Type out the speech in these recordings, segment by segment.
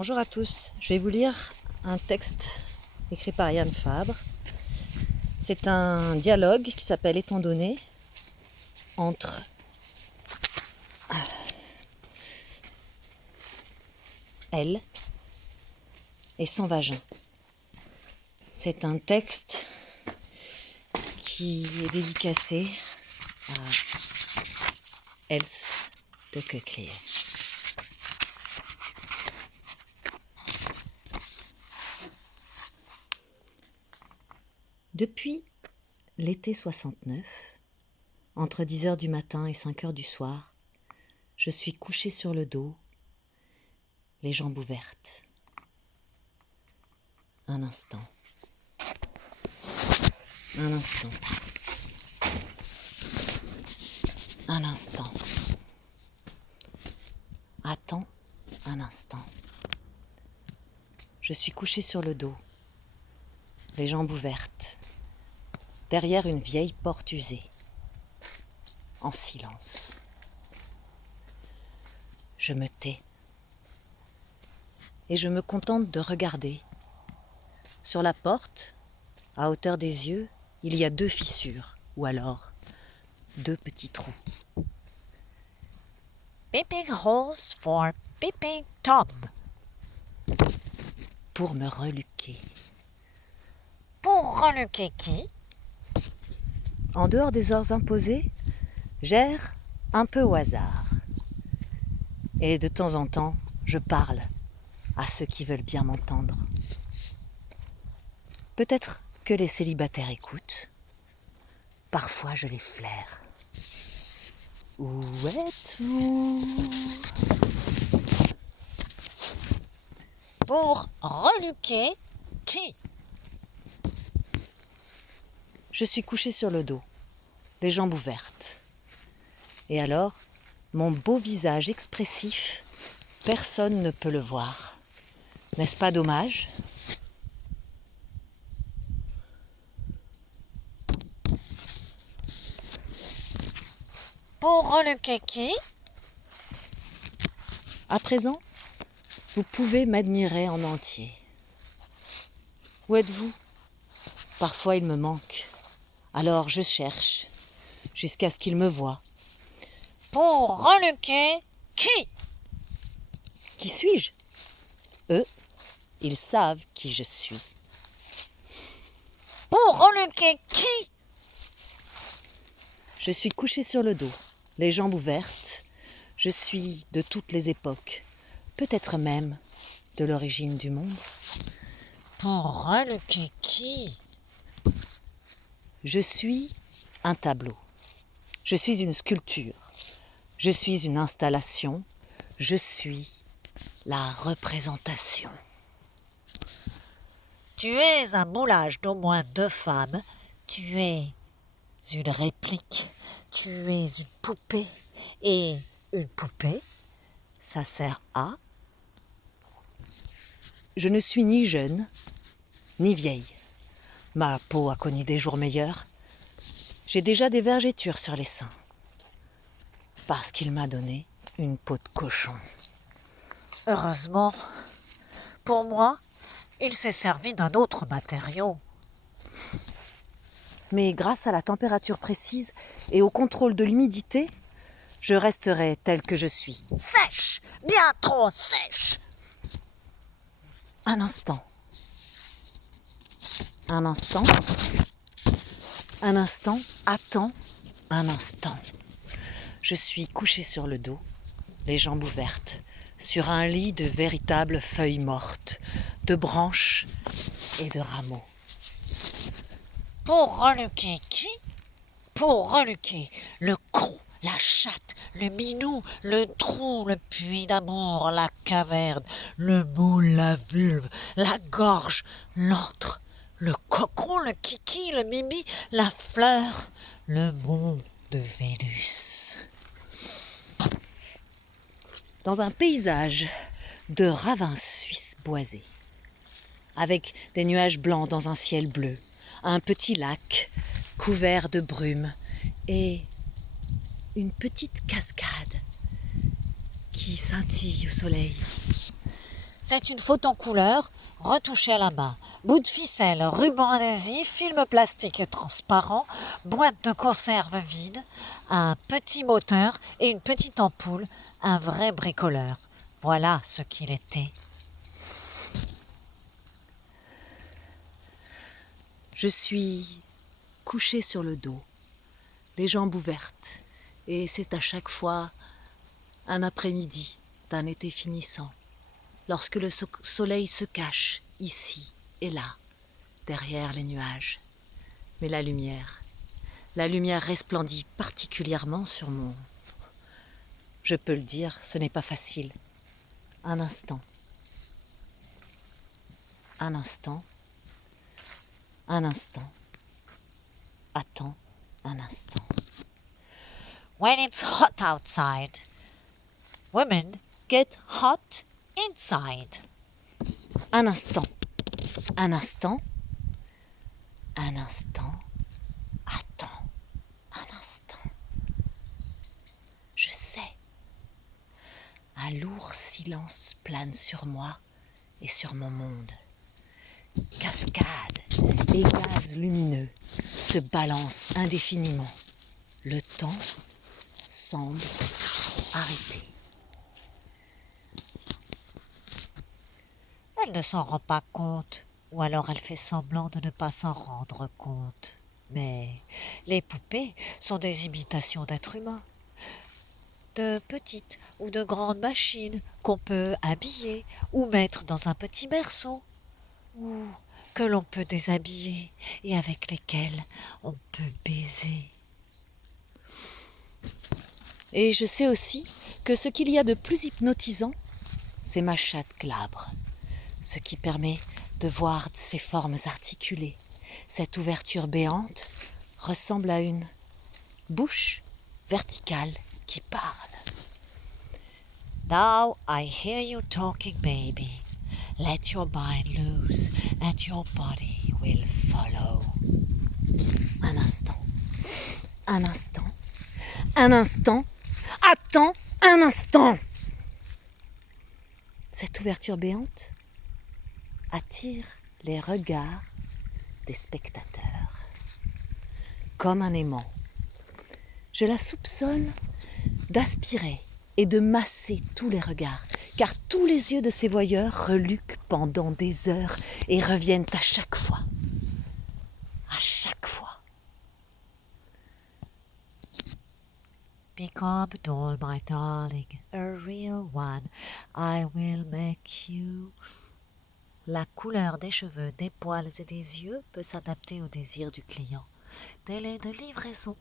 Bonjour à tous, je vais vous lire un texte écrit par Yann Fabre. C'est un dialogue qui s'appelle Étant donné entre elle et son vagin. C'est un texte qui est dédicacé à Else de Keuclier. Depuis l'été 69, entre 10h du matin et 5h du soir, je suis couchée sur le dos, les jambes ouvertes. Un instant. Un instant. Un instant. Attends un instant. Je suis couchée sur le dos, les jambes ouvertes, derrière une vieille porte usée, en silence. Je me tais et je me contente de regarder. Sur la porte, à hauteur des yeux, il y a 2 fissures, ou alors 2 petits trous. Peeping holes for peeping Tom. Pour me reluquer. Pour reluquer qui? En dehors des heures imposées, j'erre un peu au hasard. Et de temps en temps, je parle à ceux qui veulent bien m'entendre. Peut-être que les célibataires écoutent. Parfois, je les flaire. Où êtes-vous? Pour reluquer qui? Je suis couchée sur le dos, les jambes ouvertes. Et alors, mon beau visage expressif, personne ne peut le voir. N'est-ce pas dommage? Pour reluquer qui? À présent, vous pouvez m'admirer en entier. Où êtes-vous? Parfois il me manque. Alors je cherche, jusqu'à ce qu'il me voie. Pour reluquer qui? Qui suis-je? Eux, ils savent qui je suis. Pour reluquer qui? Je suis couchée sur le dos, les jambes ouvertes. Je suis de toutes les époques, peut-être même de l'origine du monde. Pour reluquer qui? Je suis un tableau. Je suis une sculpture. Je suis une installation. Je suis la représentation. Tu es un moulage d'au moins 2 femmes. Tu es une réplique. Tu es une poupée. Et une poupée, ça sert à... Je ne suis ni jeune, ni vieille. Ma peau a connu des jours meilleurs. J'ai déjà des vergetures sur les seins. Parce qu'il m'a donné une peau de cochon. Heureusement, pour moi, il s'est servi d'un autre matériau. Mais grâce à la température précise et au contrôle de l'humidité, je resterai telle que je suis. Sèche, bien trop sèche. Un instant. Un instant. Un instant. Attends un instant. Je suis couchée sur le dos, les jambes ouvertes, sur un lit de véritables feuilles mortes, de branches et de rameaux. Pour reluquer qui? Pour reluquer le con, la chatte, le minou, le trou, le puits d'amour, la caverne, le moule, la vulve, la gorge, l'antre, le cocon, le kiki, le mimi, la fleur, le mont de Vénus. Dans un paysage de ravins suisses boisés, avec des nuages blancs dans un ciel bleu, un petit lac couvert de brume et une petite cascade qui scintille au soleil. C'est une photo en couleur, retouchée à la main. Bout de ficelle, ruban adhésif, film plastique transparent, boîte de conserve vide, un petit moteur et une petite ampoule, un vrai bricoleur. Voilà ce qu'il était. Je suis couchée sur le dos, les jambes ouvertes, et c'est à chaque fois un après-midi d'un été finissant, lorsque le soleil se cache ici et là, derrière les nuages. Mais la lumière resplendit particulièrement sur mon... Je peux le dire, ce n'est pas facile. Un instant, un instant, un instant. Attends un instant. When it's hot outside, women get hot inside. Un instant, un instant, un instant. Attends un instant. Je sais. Un lourd silence plane sur moi et sur mon monde. Cascades et gaz lumineux se balancent indéfiniment. Le temps semble arrêter. Elle ne s'en rend pas compte, ou alors elle fait semblant de ne pas s'en rendre compte. Mais les poupées sont des imitations d'êtres humains, de petites ou de grandes machines qu'on peut habiller ou mettre dans un petit berceau, ou que l'on peut déshabiller et avec lesquelles on peut baiser. Et je sais aussi que ce qu'il y a de plus hypnotisant, c'est ma chatte glabre, ce qui permet de voir ses formes articulées. Cette ouverture béante ressemble à une bouche verticale qui parle. Now I hear you talking, baby. Let your mind loose and your body will follow. Un instant, un instant, un instant, attends un instant. Cette ouverture béante attire les regards des spectateurs. Comme un aimant, je la soupçonne d'aspirer et de masser tous les regards, car tous les yeux de ces voyeurs reluquent pendant des heures et reviennent à chaque fois. À chaque fois. Become a doll, my darling, a real one. I will make you. La couleur des cheveux, des poils et des yeux peut s'adapter au désir du client. Délai de livraison,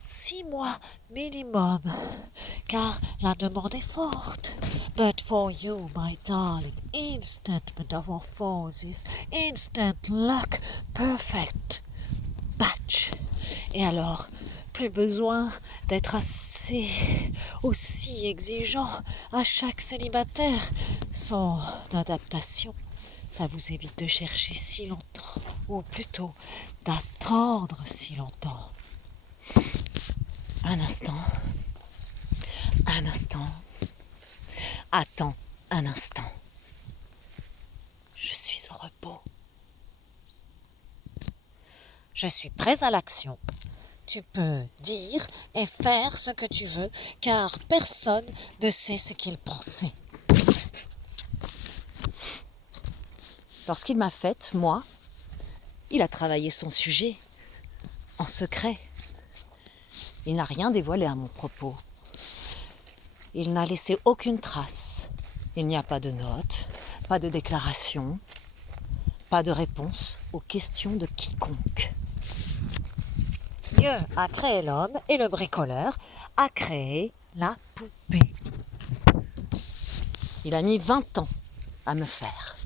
6 mois minimum, car la demande est forte. But for you, my darling, instant metamorphosis, instant luck, perfect batch. Et alors, plus besoin d'être aussi exigeant à chaque célibataire. Son adaptation, ça vous évite de chercher si longtemps, ou plutôt d'attendre si longtemps. Un instant, un instant, attends un instant. Je suis au repos. Je suis prêt à l'action. Tu peux dire et faire ce que tu veux, car personne ne sait ce qu'il pensait. Lorsqu'il m'a faite, moi, il a travaillé son sujet en secret. Il n'a rien dévoilé à mon propos. Il n'a laissé aucune trace. Il n'y a pas de notes, pas de déclaration, pas de réponse aux questions de quiconque. Dieu a créé l'homme et le bricoleur a créé la poupée. Il a mis 20 ans à me faire.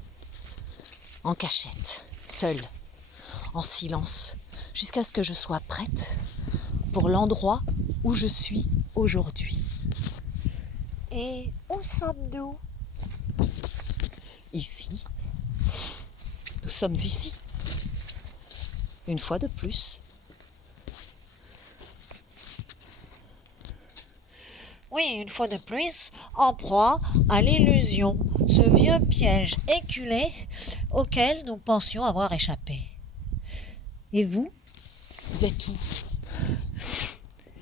En cachette, seule, en silence, jusqu'à ce que je sois prête pour l'endroit où je suis aujourd'hui. Et où sommes-nous? Ici. Nous sommes ici. Une fois de plus. Oui, une fois de plus, en proie à l'illusion ce vieux piège éculé auquel nous pensions avoir échappé. Et vous, vous êtes où?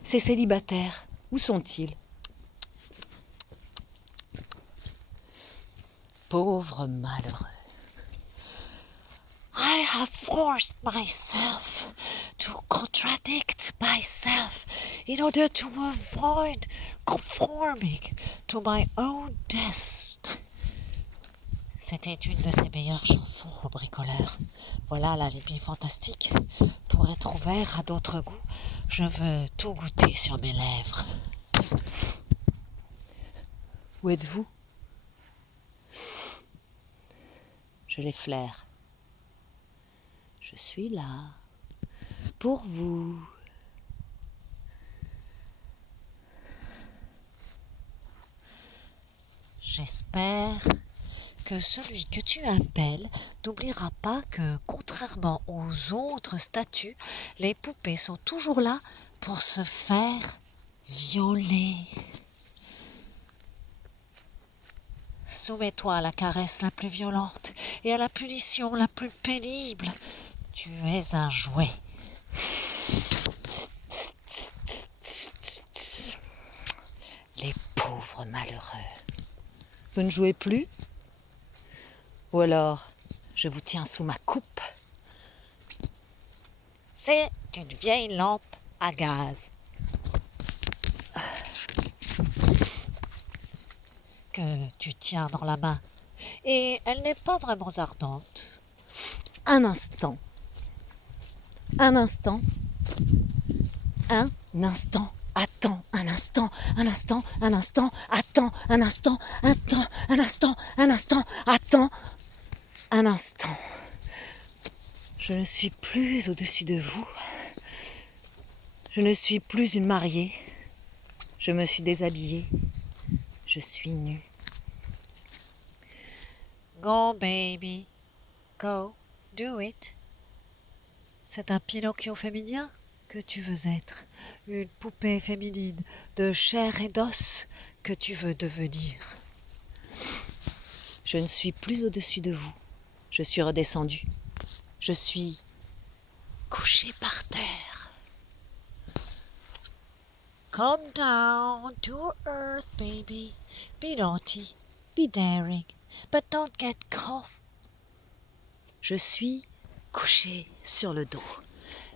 Ces célibataires, où sont-ils? Pauvres malheureux. I have forced myself to contradict myself in order to avoid conforming to my own test. C'était une de ses meilleures chansons au bricoleur. Voilà l'alibi fantastique. Pour être ouvert à d'autres goûts, je veux tout goûter sur mes lèvres. Où êtes-vous? Je les flaire. Je suis là, pour vous. J'espère que celui que tu appelles n'oubliera pas que, contrairement aux autres statues, les poupées sont toujours là pour se faire violer. Soumets-toi à la caresse la plus violente et à la punition la plus pénible. Tu es un jouet. Les pauvres malheureux. Vous ne jouez plus? Ou alors, je vous tiens sous ma coupe? C'est une vieille lampe à gaz que tu tiens dans la main. Et elle n'est pas vraiment ardente. Un instant. Un instant. Un instant. Attends un instant, un instant, un instant, attends un instant, attends un instant, un instant, attends un instant. Je ne suis plus au-dessus de vous. Je ne suis plus une mariée. Je me suis déshabillée. Je suis nue. Go baby, go, do it. C'est un Pinocchio féminin que tu veux être, une poupée féminine de chair et d'os que tu veux devenir. Je ne suis plus au-dessus de vous. Je suis redescendue. Je suis couchée par terre. Come down to earth, baby. Be naughty, be daring, but don't get caught. Je suis couchée sur le dos,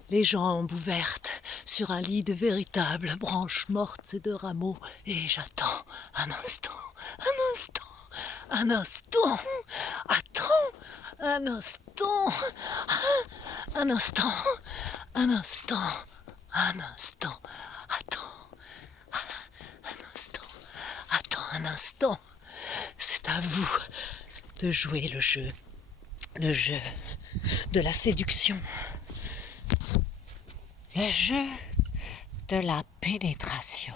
les jambes ouvertes, sur un lit de véritables branches mortes et de rameaux, et j'attends un instant, un instant, un instant, attends, un instant, un instant, un instant, un instant, attends, un instant, attends un instant. C'est à vous de jouer le jeu de la séduction. Le jeu de la pénétration.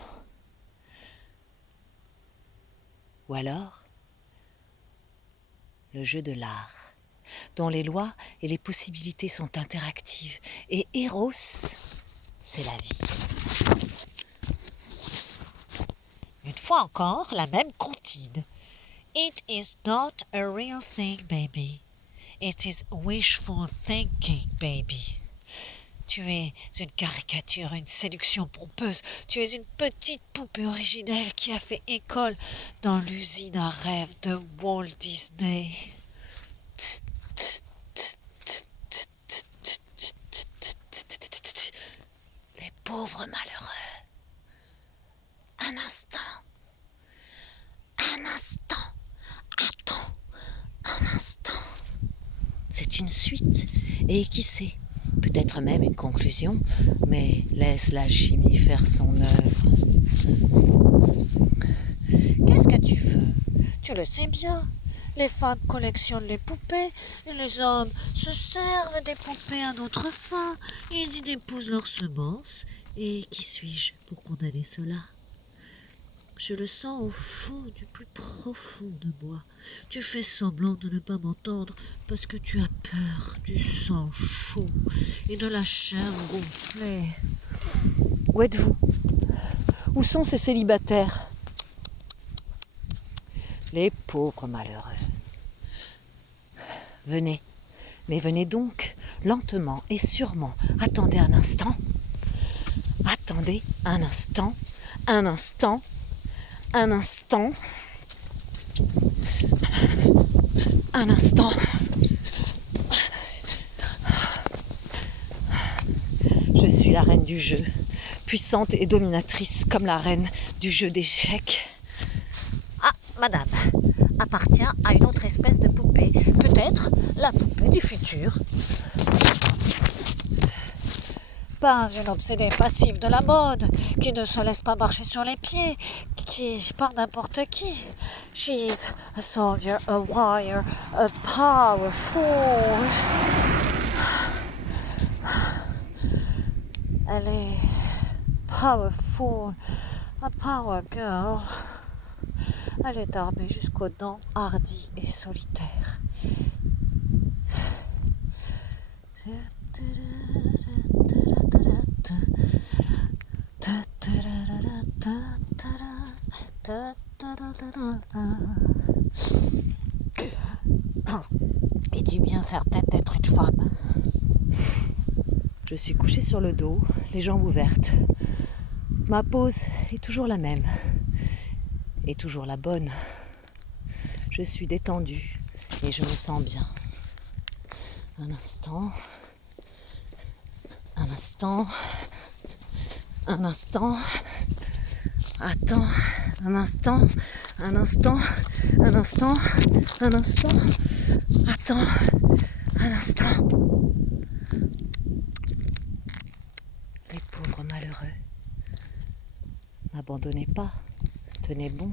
Ou alors, le jeu de l'art, dont les lois et les possibilités sont interactives. Et Eros, c'est la vie. Une fois encore, la même comptine. It is not a real thing, baby. It is wishful thinking, baby. Tu es une caricature, une séduction pompeuse. Tu es une petite poupée originelle qui a fait école dans l'usine à rêve de Walt Disney. Les pauvres malheureux. Un instant. Un instant. Attends. Un instant. C'est une suite. Et qui sait? Peut-être même une conclusion, mais laisse la chimie faire son œuvre. Qu'est-ce que tu veux? Tu le sais bien. Les femmes collectionnent les poupées et les hommes se servent des poupées à d'autres fins. Ils y déposent leurs semences. Et qui suis-je pour condamner cela? Je le sens au fond du plus profond de moi. Tu fais semblant de ne pas m'entendre parce que tu as peur du sang chaud et de la chair gonflée. Où êtes-vous? Où sont ces célibataires? Les pauvres malheureux. Venez, mais venez donc, lentement et sûrement. Attendez un instant. Attendez un instant, un instant, un instant, un instant. Je suis la reine du jeu, puissante et dominatrice comme la reine du jeu d'échecs. Ah, madame, appartient à une autre espèce de poupée. Peut-être la poupée du futur. Pas une obsédée passive de la mode, qui ne se laisse pas marcher sur les pieds, qui par n'importe qui. She's a soldier, a warrior, a powerful. Elle est powerful, a power girl. Elle est armée jusqu'aux dents, hardie et solitaire. Es-tu bien certaine d'être une femme? Je suis couchée sur le dos, les jambes ouvertes. Ma pose est toujours la même, et toujours la bonne. Je suis détendue et je me sens bien. Un instant, un instant, un instant. Attends, un instant, un instant, un instant, un instant. Attends, un instant. Les pauvres malheureux. N'abandonnez pas, tenez bon.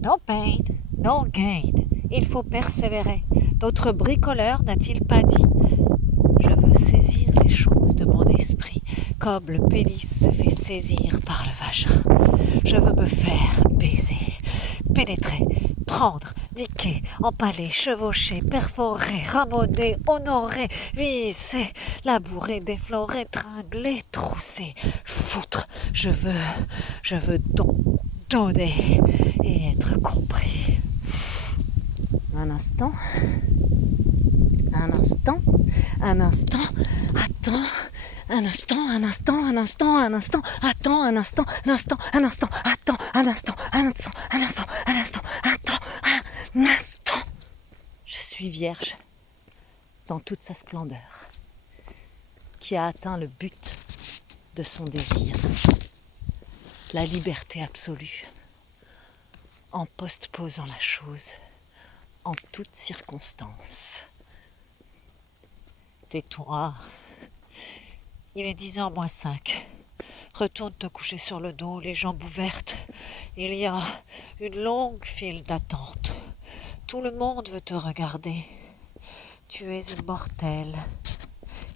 No pain, no gain. Il faut persévérer. Notre bricoleur n'a-t-il pas dit? Je veux saisir les choses de mon esprit, comme le pénis se fait saisir par le vagin. Je veux me faire baiser, pénétrer, prendre, niquer, empaler, chevaucher, perforer, ramoner, honorer, visser, labourer, déflorer, tringler, trousser, foutre. Je veux donner et être compris. Un instant, un instant, un instant, attends, un instant, un instant, un instant, un instant, attends, un instant, un instant, un instant, attends, un instant, un instant, un instant, un instant, attends, un instant. Je suis vierge dans toute sa splendeur, qui a atteint le but de son désir, la liberté absolue, en postposant la chose en toutes circonstances. Tais-toi. Il est 10h moins 5. Retourne te coucher sur le dos, les jambes ouvertes. Il y a une longue file d'attente. Tout le monde veut te regarder. Tu es immortel.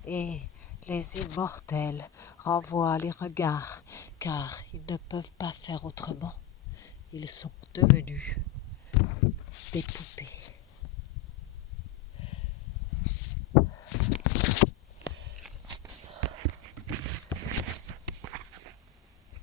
Et les immortels renvoient les regards, car ils ne peuvent pas faire autrement. Ils sont devenus des poupées.